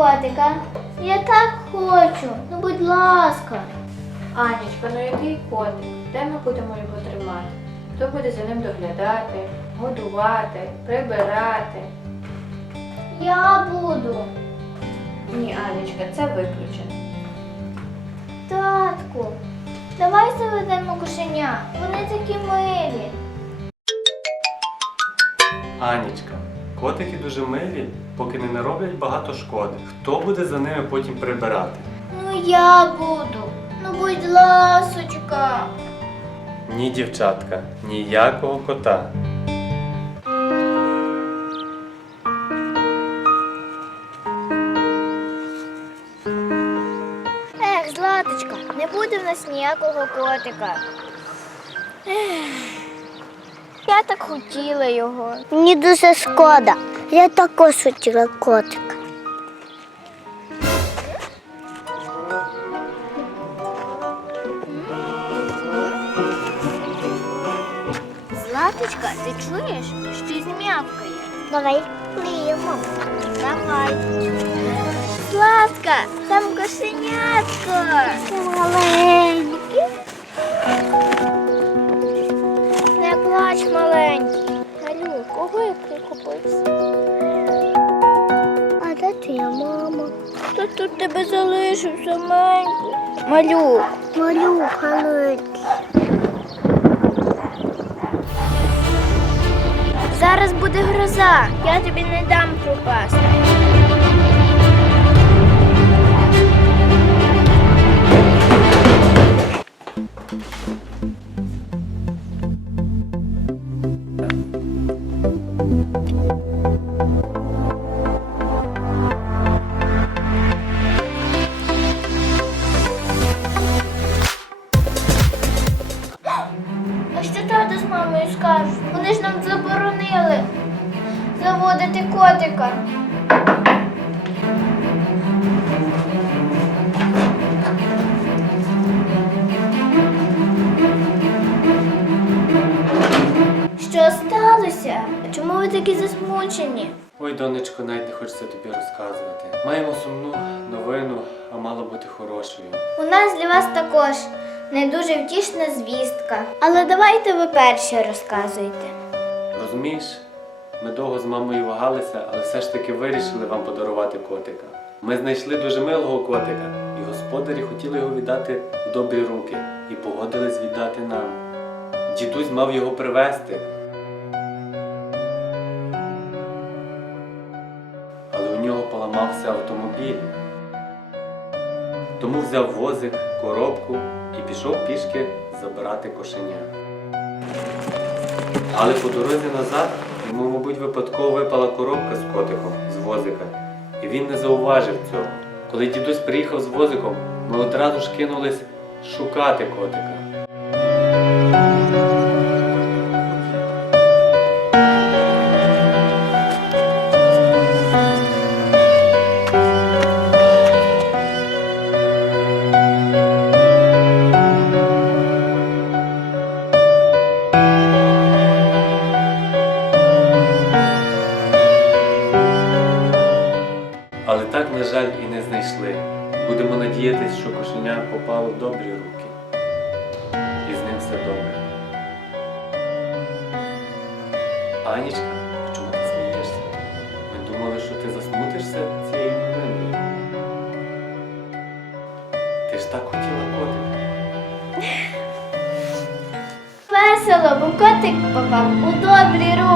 котика. Я так хочу. Ну, будь ласка. Анічка, ну який котик? Де ми будемо його тримати? Хто буде за ним доглядати, годувати, прибирати? Я буду. Ні, Анічка, це виключено. Татку, давай заведемо кошеня. Вони такі милі. Анічка, котики дуже милі, поки не нароблять багато шкоди. Хто буде за ними потім прибирати? Ну я буду. Ну будь ласочка. Ні, дівчатка, ніякого кота. Ех, Златочка, не буде в нас ніякого котика. Ех, Я так хотіла його. Мені дуже шкода. Я також хотіла котика. Златочка, ти чуєш? Щось м'явкає. Давай пліємо. Давай. Златка, там кошенятко. Не тут тебе залишив саменьку? Малюк. Малюка маленький. Зараз буде гроза. Я тобі не дам пропасти. А що заводити котика. Що сталося? Чому ви такі засмучені? Ой, донечко, навіть не хочеться тобі розказувати. Маємо сумну новину, а мала бути хорошою. У нас для вас також не дуже втішна звістка. Але давайте ви перші розказуйте. Розумієш, ми довго з мамою вагалися, але все ж таки вирішили вам подарувати котика. Ми знайшли дуже милого котика, і господарі хотіли його віддати в добрі руки і погодились віддати нам. Дідусь мав його привезти. Але у нього поламався автомобіль. Тому взяв возик, коробку і пішов пішки забирати кошеня. Але по дорозі назад йому, мабуть, випадково випала коробка з котиком з возика. І він не зауважив цього. Коли дідусь приїхав з возиком, ми одразу ж кинулись шукати котика. Так, на жаль, і не знайшли. Будемо надіятися, що кошеня попало в добрі руки. І з ним все добре. Анічка, чому ти смієшся? Ми думали, що ти засмутишся цією новиною. Ти ж так хотіла котика. Весело, бо котик попав у добрі руки.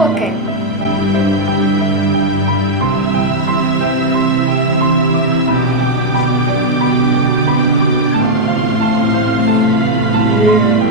you.